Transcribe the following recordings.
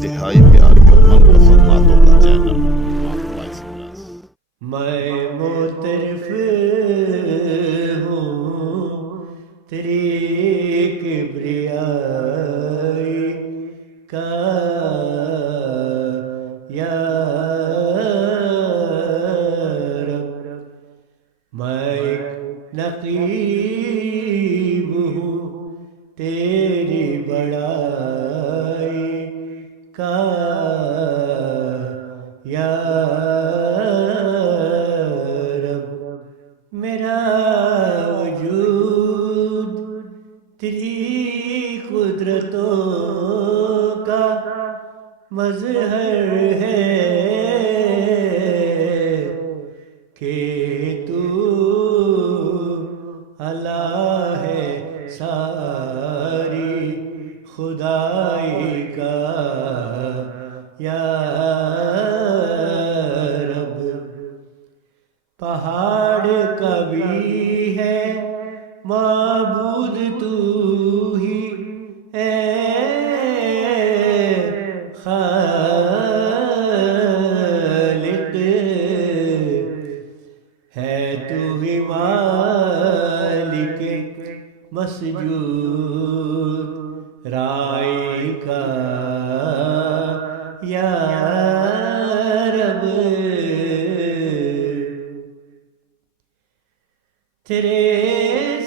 انتہائی پیاری اور من پسند باتوں کا چینل وائس پلس۔ میں معترف ہوں تیری کبریائی کا یا رب، میں ایک نقیب ہوں تیری بڑائی کا یا رب، میرا وجود تیری قدرتوں کا مظہر ہے کہ تو اللہ ہے ساری خدائی کا یا رب، پہاڑ کا بھی ہے معبود تو ہی اے خالق، ہے تو ہی مالک مسجود رائی کا یا رب، تیرے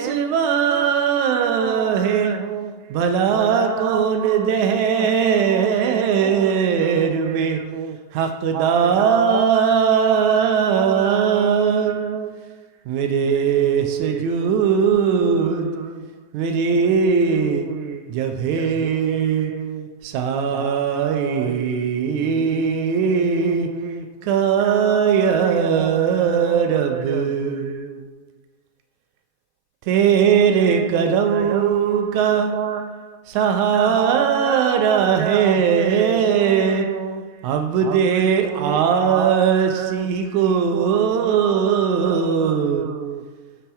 سوا ہے بھلا کون دہر میں حقدار، میرے سجود میری جبہ سائی کا یا رب، تیرے کرم کا سہارا ہے عبد عاصی کو،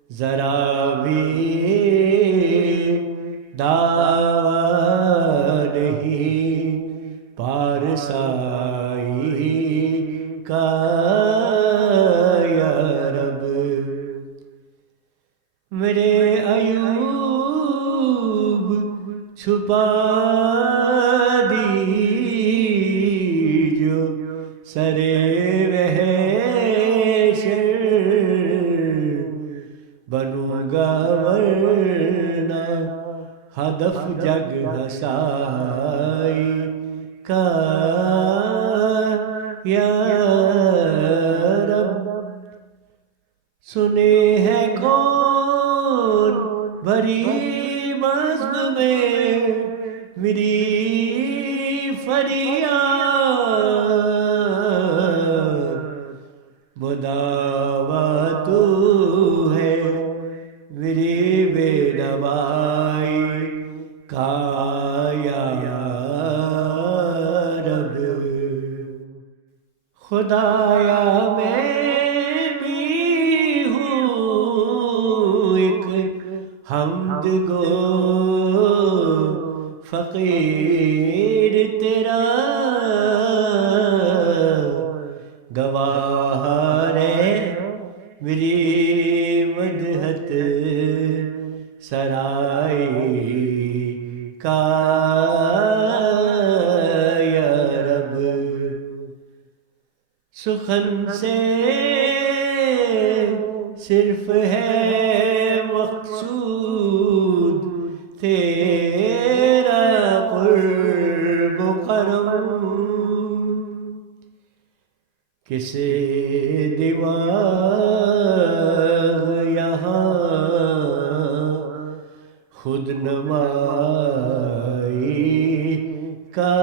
ذرا بھی دعویٰ نہیں پارسائی کا یا رب، میرے عیوب چھپا دی جو سرے وحشر، بنوں گا ورنہ ہدف جگ ہسائی کا یا رب، سنے ہے کون بھری مذہب میں میری فریاد، مداوا تو ہے میری بے نوائی کا یا رب، خدایا میں بھی ہوں ایک حمد گو فقیر تیرا، گواہ ہے میری مدحت سرائی کا یا رب، سخن سے صرف ہے مقصود تیرا قرب و کرم، کسے دماغ یہاں خود نمائی کا